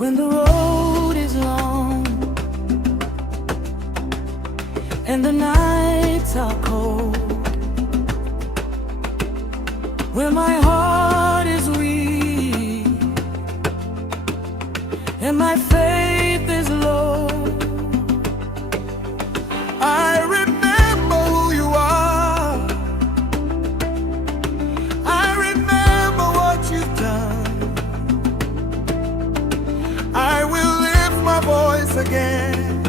when the road is long and the nights are cold, when my heart is weak and my faith is low, I remember who you are. I remember what you've done. I will lift my voice again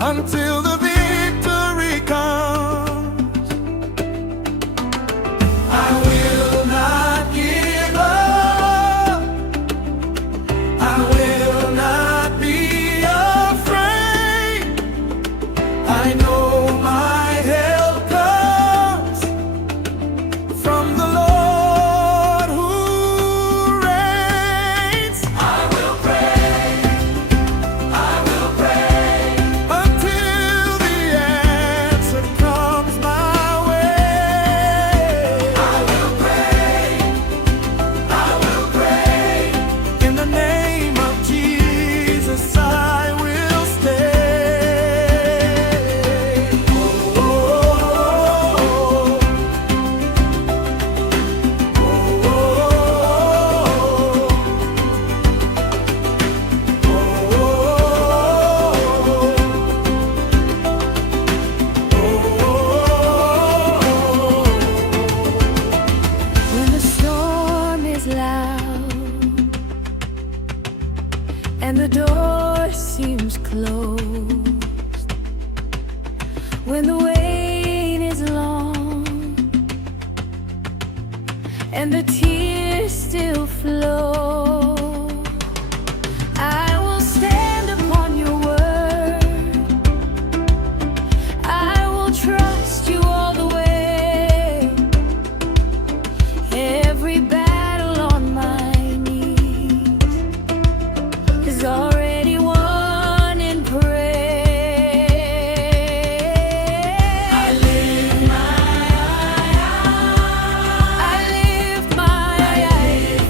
until the victory comes. I will not give up. I will not be afraid. I know my help comes from the Lord who reigns. I will pray until the answer comes my way. I will pray in the name of Jesus. I will stay. Oh, when the storm is loud and the door seems closed, when the wait is long and the tears still flow, I will stand upon your word. I will trust you all the way. Every battle on my knees is already won in prayer. I lift my eyes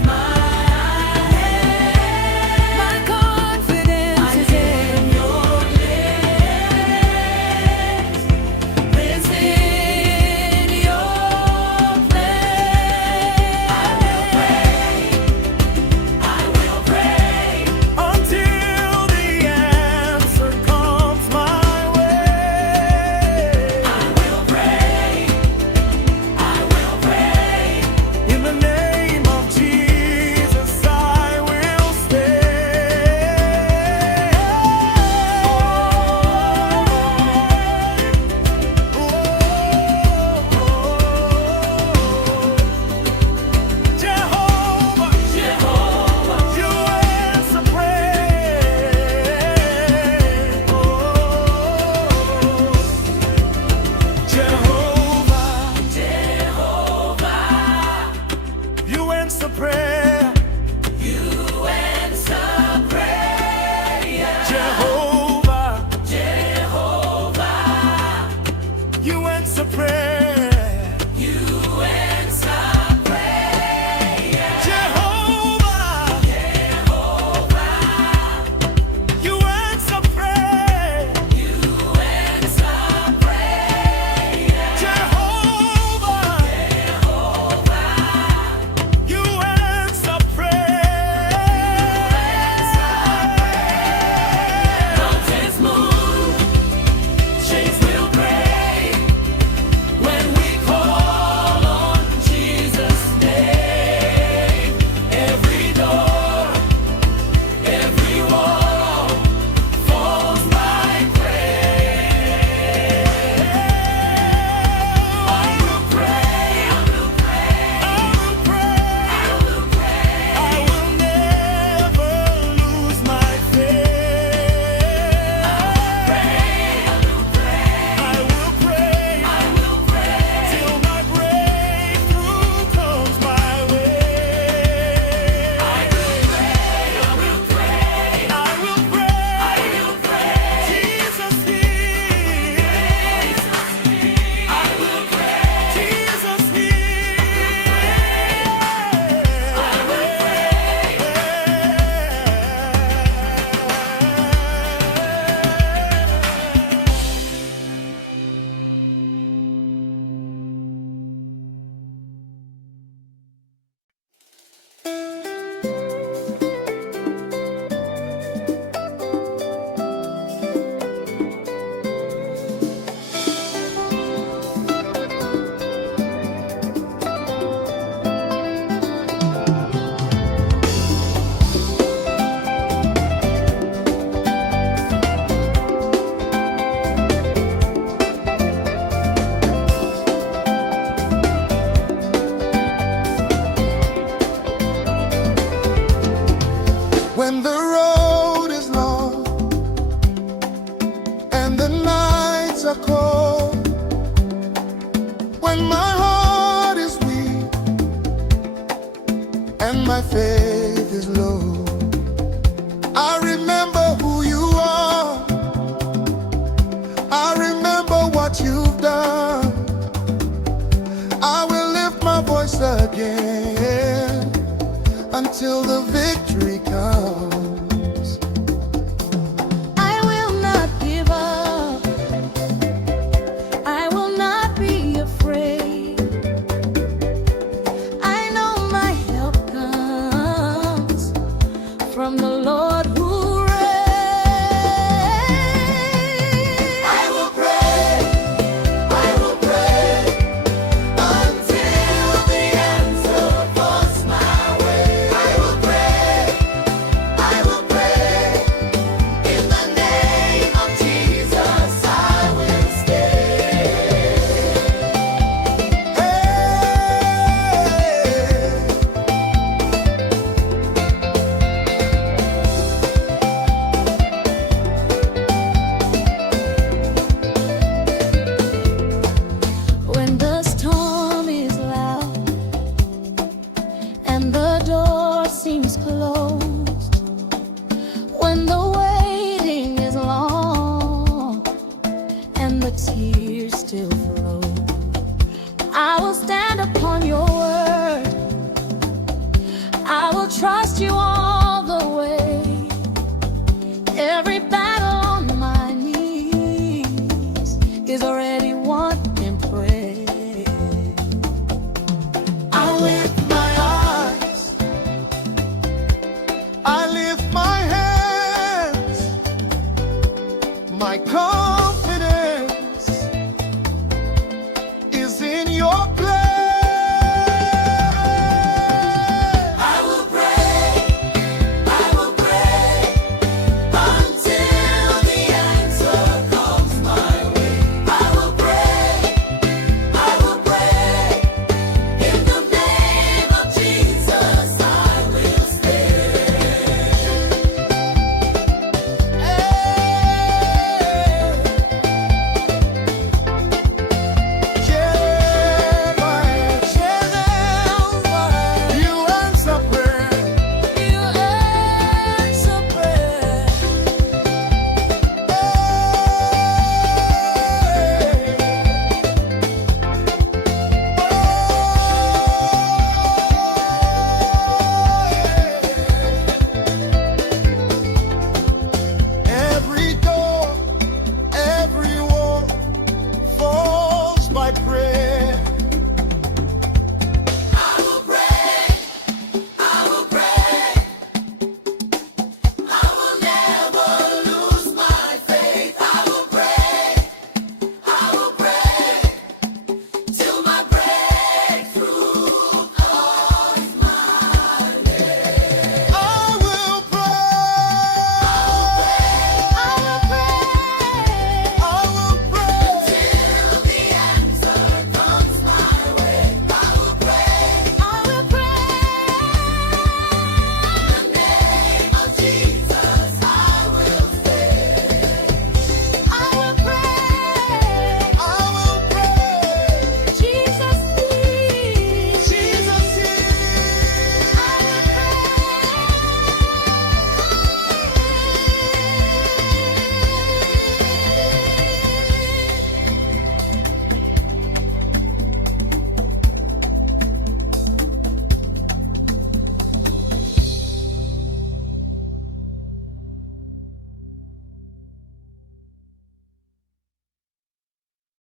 When my heart is weak and my faith is low, I remember who you are. I remember what you've done. I will lift my voice again until the victory comes.